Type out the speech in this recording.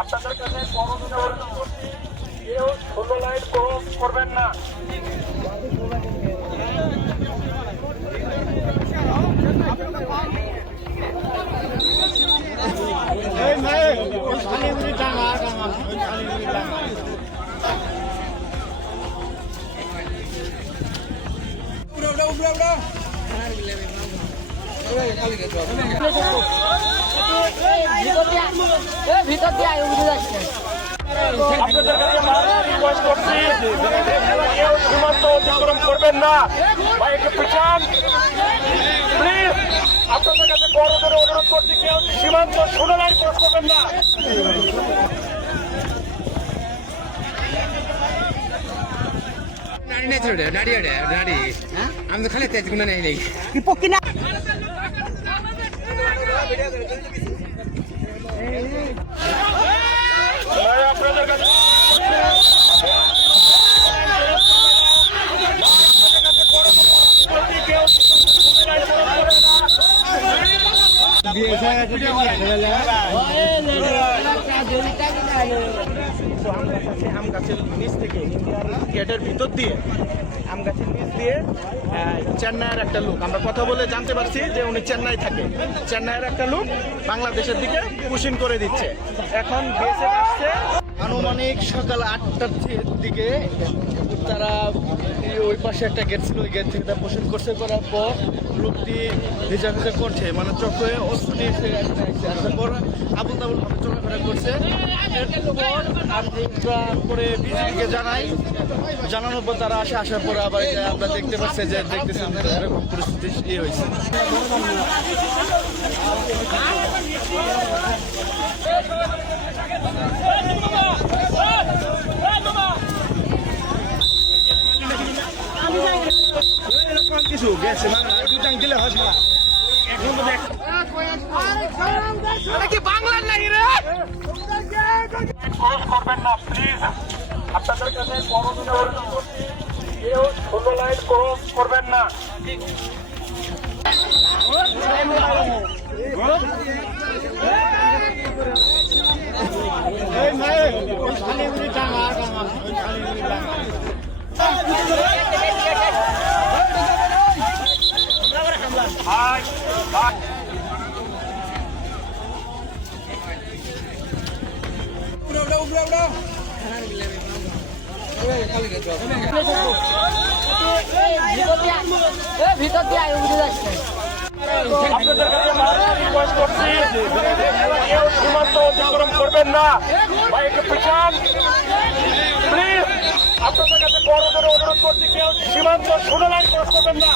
আপনাদের কাছে কেউ 16 লাইন ক্রস করবেন না। ভিতর দিয়ে আয় উঠে যাচ্ছে। আপনাদের কাছে রিকোয়েস্ট করছি, কেউ সীমান্ত অতিক্রম করবেন না বা একটু পিছান প্লিজ। আপনাদের কাছে বড়দের অনুরোধ করছি, কেউ সীমান্ত 16 লাইন ক্রস করবেন না। আমি তো খালি তেজ গুণা নেই নেই আপনাদের কাছে আম গাছের নিচ থেকে ইন্ডিয়ার গেটের ভিতর দিয়ে আম গাছের নিচ দিয়ে চেন্নাইয়ের একটা লোক, আমরা কথা বলে জানতে পারছি যে উনি চেন্নাই থাকে। চেন্নাইয়ের একটা লোক বাংলাদেশের দিকে পুশিং করে দিচ্ছে। এখন বেসে আসছে আনুমানিক সকাল 8টার দিকে। তারা ওই পাশে একটা গেট ছিল, ওই গেট থেকে তারা পুশিং করছে। করার পর লোকটি ভিজা ভিজা করছে, মানে চোখে অস্ত্র নিয়ে আসার পর আবুল তাবুল ভাবে চলাফেরা করছে। এরপর আমরা পরে বিজেপিকে জানানোর পর তারা আসার পর আবার আমরা দেখতে পাচ্ছি যে দেখতেছেন এরকম পরিস্থিতি হয়েছে। কিছু গেছে মানে দিলে হসে না এখন কি বাংলার নাই রে ক্রস করবেন না প্লিজ। আপনাদের কাছে বড়দের অনুরোধ করছি, কেউ 16 লাইন ক্রস করবেন না। ভিতর দিয়ে আয় উঠে যাচ্ছে। আপনাদের কাছে রিকোয়েস্ট করছি, কেউ সীমান্ত অতিক্রম করবেন না বা একটু পিছান প্লিজ। আপনাদের কাছে বড়দের অনুরোধ করছি, কেউ সীমান্ত 16 লাইন ক্রস করবেন না।